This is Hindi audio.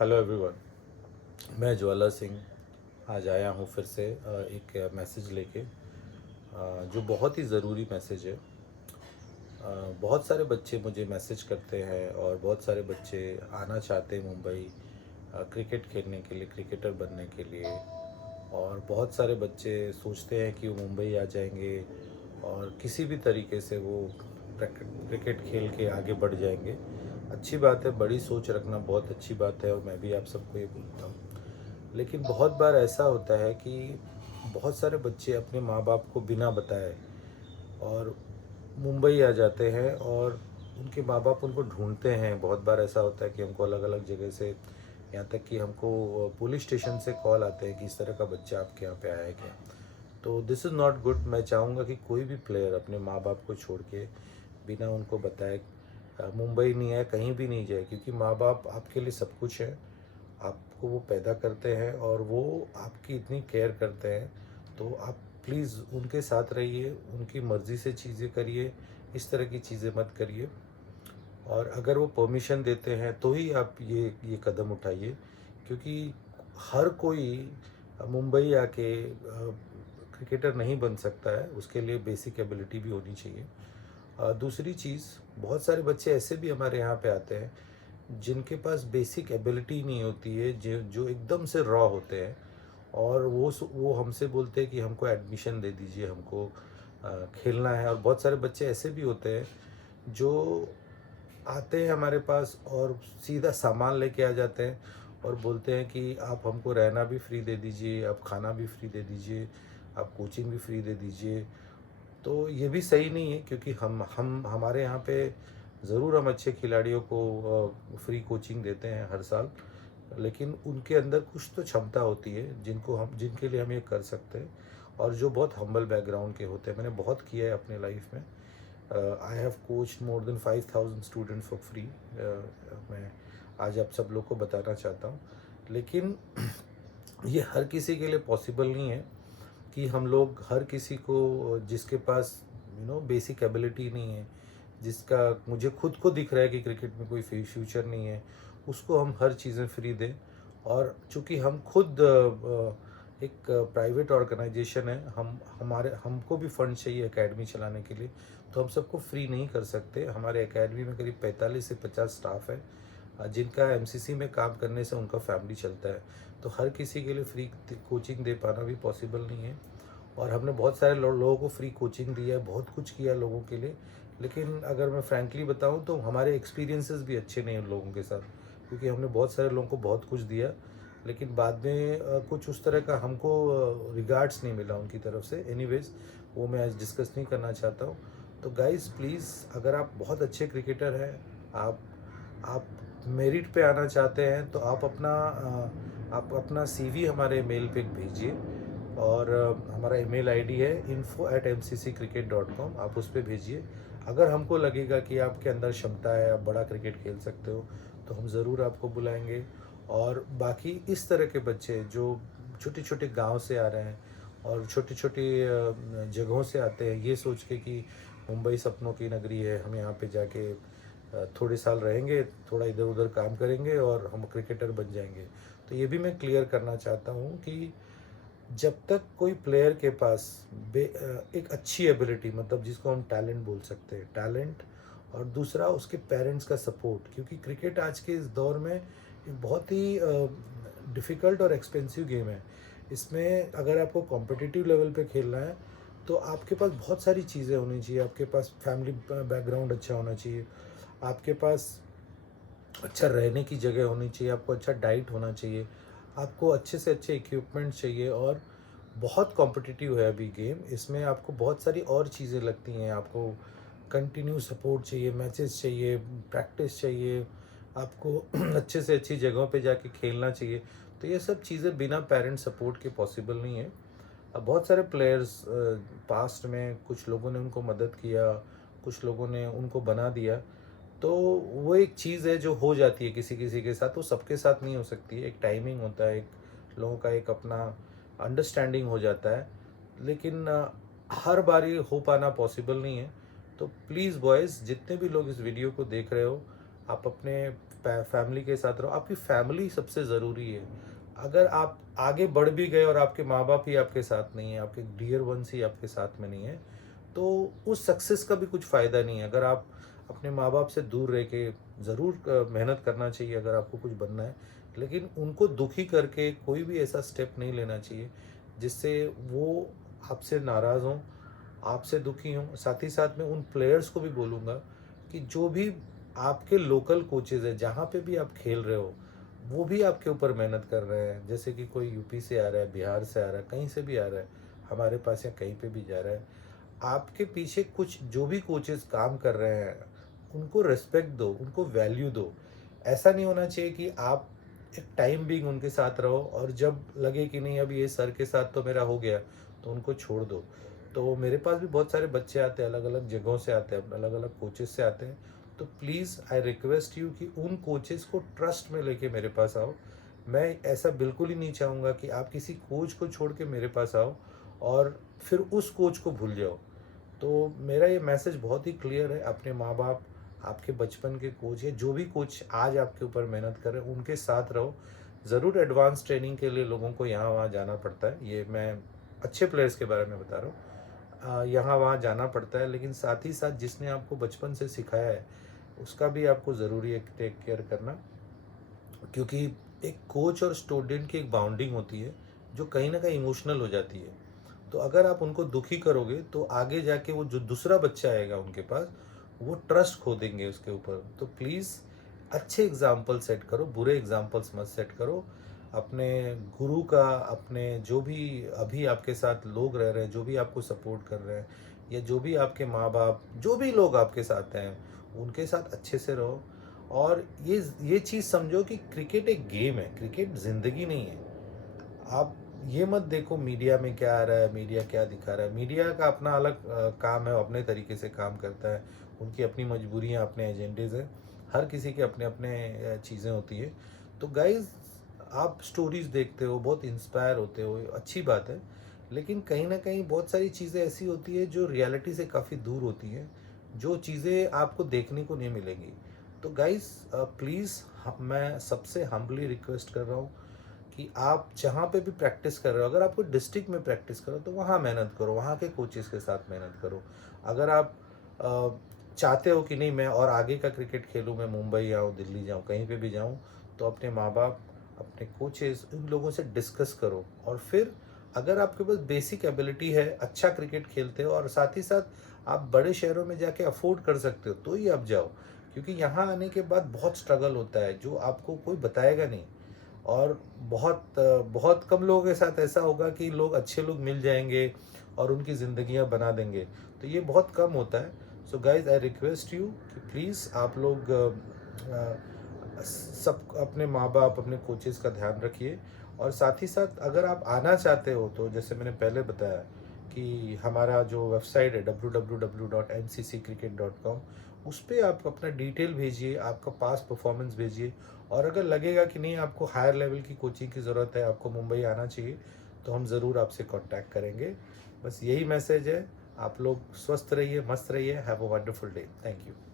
Hello everyone. मैं ज्वाला सिंह आज आया हूँ फिर से एक मैसेज लेके, जो बहुत ही ज़रूरी मैसेज है। बहुत सारे बच्चे मुझे मैसेज करते हैं और बहुत सारे बच्चे आना चाहते हैं मुंबई क्रिकेट खेलने के लिए, क्रिकेटर बनने के लिए। और बहुत सारे बच्चे सोचते हैं कि वो मुंबई आ जाएंगे और किसी भी तरीके से वो क्रिकेट खेल के आगे बढ़ जाएंगे। अच्छी बात है, बड़ी सोच रखना बहुत अच्छी बात है और मैं भी आप सबको ये बोलता हूँ। लेकिन बहुत बार ऐसा होता है कि बहुत सारे बच्चे अपने माँ बाप को बिना बताए और मुंबई आ जाते हैं और उनके माँ बाप उनको ढूंढते हैं। बहुत बार ऐसा होता है कि हमको अलग अलग जगह से, यहाँ तक कि हमको पुलिस स्टेशन से कॉल आते हैं कि इस तरह का बच्चा आपके यहाँ पे आया है क्या। तो दिस इज़ नॉट गुड। मैं चाहूँगा कि कोई भी प्लेयर अपने माँ बाप को छोड़ के बिना उनको बताए मुंबई नहीं आए, कहीं भी नहीं जाए, क्योंकि माँ बाप आपके लिए सब कुछ है। आपको वो पैदा करते हैं और वो आपकी इतनी केयर करते हैं। तो आप प्लीज़ उनके साथ रहिए, उनकी मर्ज़ी से चीज़ें करिए, इस तरह की चीज़ें मत करिए। और अगर वो परमिशन देते हैं तो ही आप ये कदम उठाइए, क्योंकि हर कोई मुंबई आके क्रिकेटर नहीं बन सकता है। उसके लिए बेसिक एबिलिटी भी होनी चाहिए। दूसरी चीज़, बहुत सारे बच्चे ऐसे भी हमारे यहाँ पे आते हैं जिनके पास बेसिक एबिलिटी नहीं होती है, जो जो एकदम से रॉ होते हैं। और वो हमसे बोलते हैं कि हमको एडमिशन दे दीजिए, हमको खेलना है। और बहुत सारे बच्चे ऐसे भी होते हैं जो आते हैं हमारे पास और सीधा सामान लेके आ जाते हैं और बोलते हैं कि आप हमको रहना भी फ्री दे दीजिए, आप खाना भी फ्री दे दीजिए, आप कोचिंग भी फ्री दे दीजिए। तो ये भी सही नहीं है, क्योंकि हम हमारे यहाँ पे ज़रूर हम अच्छे खिलाड़ियों को फ्री कोचिंग देते हैं हर साल। लेकिन उनके अंदर कुछ तो क्षमता होती है जिनके लिए हम ये कर सकते हैं, और जो बहुत हम्बल बैकग्राउंड के होते हैं। मैंने बहुत किया है अपने लाइफ में। I have coached more than 5000 student for free. मैं आज आप सब लोग को बताना चाहता हूँ। लेकिन ये हर किसी के लिए पॉसिबल नहीं है कि हम लोग हर किसी को, जिसके पास बेसिक एबिलिटी नहीं है, जिसका मुझे खुद को दिख रहा है कि क्रिकेट में कोई फ्यूचर नहीं है, उसको हम हर चीज़ें फ्री दें। और चूंकि हम खुद एक प्राइवेट ऑर्गेनाइजेशन है, हमारे हमको भी फंड चाहिए एकेडमी चलाने के लिए, तो हम सबको फ्री नहीं कर सकते। हमारे एकेडमी में करीब 45 से 50 स्टाफ है, जिनका एमसीसी में काम करने से उनका फैमिली चलता है। तो हर किसी के लिए फ्री कोचिंग दे पाना भी पॉसिबल नहीं है। और हमने बहुत सारे लोगों को फ्री कोचिंग दिया है, बहुत कुछ किया लोगों के लिए। लेकिन अगर मैं फ्रैंकली बताऊं तो हमारे एक्सपीरियंसेस भी अच्छे नहीं हैं उन लोगों के साथ, क्योंकि हमने बहुत सारे लोगों को बहुत कुछ दिया, लेकिन बाद में कुछ उस तरह का हमको रिगार्ड्स नहीं मिला उनकी तरफ से। एनीवेज, वो मैं आज डिस्कस नहीं करना चाहता हूँ। तो गाइस प्लीज़, अगर आप बहुत अच्छे क्रिकेटर हैं, आप मेरिट पे आना चाहते हैं, तो आप अपना सीवी हमारे मेल पे भेजिए। और हमारा ईमेल आईडी है info@mcccricket.com। आप उस पर भेजिए। अगर हमको लगेगा कि आपके अंदर क्षमता है, आप बड़ा क्रिकेट खेल सकते हो, तो हम ज़रूर आपको बुलाएंगे। और बाकी इस तरह के बच्चे जो छोटे छोटे गांव से आ रहे हैं और छोटी छोटी जगहों से आते हैं, ये सोच के कि मुंबई सपनों की नगरी है, हम यहाँ पे जाके थोड़े साल रहेंगे, थोड़ा इधर उधर काम करेंगे और हम क्रिकेटर बन जाएंगे। तो ये भी मैं क्लियर करना चाहता हूँ कि जब तक कोई प्लेयर के पास एक अच्छी एबिलिटी, मतलब जिसको हम टैलेंट बोल सकते हैं, टैलेंट, और दूसरा उसके पेरेंट्स का सपोर्ट, क्योंकि क्रिकेट आज के इस दौर में एक बहुत ही डिफ़िकल्ट और एक्सपेंसिव गेम है। इसमें अगर आपको कॉम्पिटिटिव लेवल पे खेलना है तो आपके पास बहुत सारी चीज़ें होनी चाहिए। आपके पास फैमिली बैकग्राउंड अच्छा होना चाहिए, आपके पास अच्छा रहने की जगह होनी चाहिए, आपको अच्छा डाइट होना चाहिए, आपको अच्छे से अच्छे इक्विपमेंट चाहिए। और बहुत कॉम्पिटिटिव है अभी गेम, इसमें आपको बहुत सारी और चीज़ें लगती हैं। आपको कंटिन्यू सपोर्ट चाहिए, मैचेस चाहिए, प्रैक्टिस चाहिए, आपको अच्छे से अच्छी जगहों पे जाके खेलना चाहिए। तो ये सब चीज़ें बिना पेरेंट सपोर्ट के पॉसिबल नहीं है। अब बहुत सारे प्लेयर्स पास्ट में कुछ लोगों ने उनको मदद किया, कुछ लोगों ने उनको बना दिया। तो वो एक चीज़ है जो हो जाती है किसी किसी के साथ, वो सबके साथ नहीं हो सकती है। एक टाइमिंग होता है, एक लोगों का एक अपना अंडरस्टैंडिंग हो जाता है। लेकिन हर बार ये हो पाना पॉसिबल नहीं है। तो प्लीज़ बॉयज़, जितने भी लोग इस वीडियो को देख रहे हो, आप अपने फैमिली के साथ रहो। आपकी फैमिली सबसे ज़रूरी है। अगर आप आगे बढ़ भी गए और आपके माँ-बाप ही आपके साथ नहीं है, आपके डियर वन्स ही आपके साथ में नहीं है, तो उस सक्सेस का भी कुछ फ़ायदा नहीं है। अगर आप अपने माँ-बाप से दूर रह के ज़रूर मेहनत करना चाहिए अगर आपको कुछ बनना है, लेकिन उनको दुखी करके कोई भी ऐसा स्टेप नहीं लेना चाहिए, जिससे वो आपसे नाराज़ हों, आपसे दुखी हों। साथ ही साथ मैं उन प्लेयर्स को भी बोलूँगा कि जो भी आपके लोकल कोचेज़ हैं, जहाँ पे भी आप खेल रहे हो, वो भी आपके ऊपर मेहनत कर रहे हैं। जैसे कि कोई यूपी से आ रहा है, बिहार से आ रहा है, कहीं से भी आ रहा है, हमारे पास या कहीं पे भी जा रहा है। आपके पीछे कुछ जो भी कोचेज़ काम कर रहे हैं, उनको रिस्पेक्ट दो, उनको वैल्यू दो। ऐसा नहीं होना चाहिए कि आप एक टाइम बीइंग उनके साथ रहो और जब लगे कि नहीं अब ये सर के साथ तो मेरा हो गया, तो उनको छोड़ दो। तो मेरे पास भी बहुत सारे बच्चे आते हैं, अलग-अलग जगहों से आते हैं, अलग-अलग कोचेज़ से आते हैं। तो प्लीज़ आई रिक्वेस्ट यू कि उन कोचेज़ को ट्रस्ट में लेके मेरे पास आओ। मैं ऐसा बिल्कुल ही नहीं चाहूँगा कि आप किसी कोच को छोड़ के मेरे पास आओ और फिर उस कोच को भूल जाओ। तो मेरा ये मैसेज बहुत ही क्लियर है, अपने माँ-बाप, आपके बचपन के कोच या जो भी कोच आज आपके ऊपर मेहनत कर रहे हैं, उनके साथ रहो। ज़रूर एडवांस ट्रेनिंग के लिए लोगों को यहाँ-वहाँ जाना पड़ता है, ये मैं अच्छे प्लेयर्स के बारे में बता रहा हूँ। यहाँ-वहाँ जाना पड़ता है, लेकिन साथ ही साथ जिसने आपको बचपन से सिखाया है, उसका भी आपको ज़रूरी है टेक केयर करना। क्योंकि एक कोच और स्टूडेंट की एक बाउंडिंग होती है, जो कहीं न कहीं इमोशनल हो जाती है। तो अगर आप उनको दुखी करोगे तो आगे जाके वो जो दूसरा बच्चा आएगा उनके पास, वो ट्रस्ट खो देंगे उसके ऊपर। तो प्लीज़ अच्छे एग्ज़ाम्पल सेट करो, बुरे एग्ज़ाम्पल्स मत सेट करो। अपने गुरु का, अपने जो भी अभी आपके साथ लोग रह रहे हैं, जो भी आपको सपोर्ट कर रहे हैं या जो भी आपके माँ-बाप, जो भी लोग आपके साथ हैं, उनके साथ अच्छे से रहो। और ये चीज़ समझो कि क्रिकेट एक गेम है, क्रिकेट ज़िंदगी नहीं है। आप ये मत देखो मीडिया में क्या आ रहा है, मीडिया क्या दिखा रहा है। मीडिया का अपना अलग काम है, वो अपने तरीके से काम करता है। उनकी अपनी मजबूरियाँ, अपने एजेंडेज़ हैं। हर किसी के अपने-अपने चीज़ें होती हैं। तो गाइज़, आप स्टोरीज़ देखते हो, बहुत इंस्पायर होते हो, अच्छी बात है। लेकिन कहीं न कहीं बहुत सारी चीज़ें ऐसी होती हैं जो रियलिटी से काफ़ी दूर होती हैं, जो चीज़ें आपको देखने को नहीं मिलेंगी। तो गाइज़, प्लीज़, मैं सबसे हम्बली रिक्वेस्ट कर रहा हूँ कि आप जहाँ पे भी प्रैक्टिस कर रहे हो, अगर आपको डिस्ट्रिक्ट में प्रैक्टिस करो तो वहाँ मेहनत करो, वहाँ के कोचेस के साथ मेहनत करो। अगर आप चाहते हो कि नहीं मैं और आगे का क्रिकेट खेलूँ, मैं मुंबई आऊँ, दिल्ली जाऊँ, कहीं पे भी जाऊँ, तो अपने माँ-बाप, अपने कोचेस, इन लोगों से डिस्कस करो। और फिर अगर आपके पास बेसिक एबिलिटी है, अच्छा क्रिकेट खेलते हो और साथ ही साथ आप बड़े शहरों में जाके अफ़ोर्ड कर सकते हो, तो ही आप जाओ। क्योंकि यहाँ आने के बाद बहुत स्ट्रगल होता है, जो आपको कोई बताएगा नहीं। और बहुत कम लोगों के साथ ऐसा होगा कि लोग अच्छे लोग मिल जाएँगे और उनकी ज़िंदगियाँ बना देंगे, तो ये बहुत कम होता है। So guys, I request you कि प्लीज़ आप लोग सब अपने माँ-बाप, अपने कोचेज़ का ध्यान रखिए। और साथ ही साथ अगर आप आना चाहते हो तो जैसे मैंने पहले बताया कि हमारा जो वेबसाइट है www.mcccricket.com, उस पे आप अपना डिटेल भेजिए, आपका पास्ट परफॉर्मेंस भेजिए। और अगर लगेगा कि नहीं आपको हायर लेवल की कोचिंग की ज़रूरत है, आपको मुंबई आना चाहिए, तो हम ज़रूर आपसे कांटेक्ट करेंगे। बस यही मैसेज है। आप लोग स्वस्थ रहिए, मस्त रहिए। Have a wonderful day. Thank you.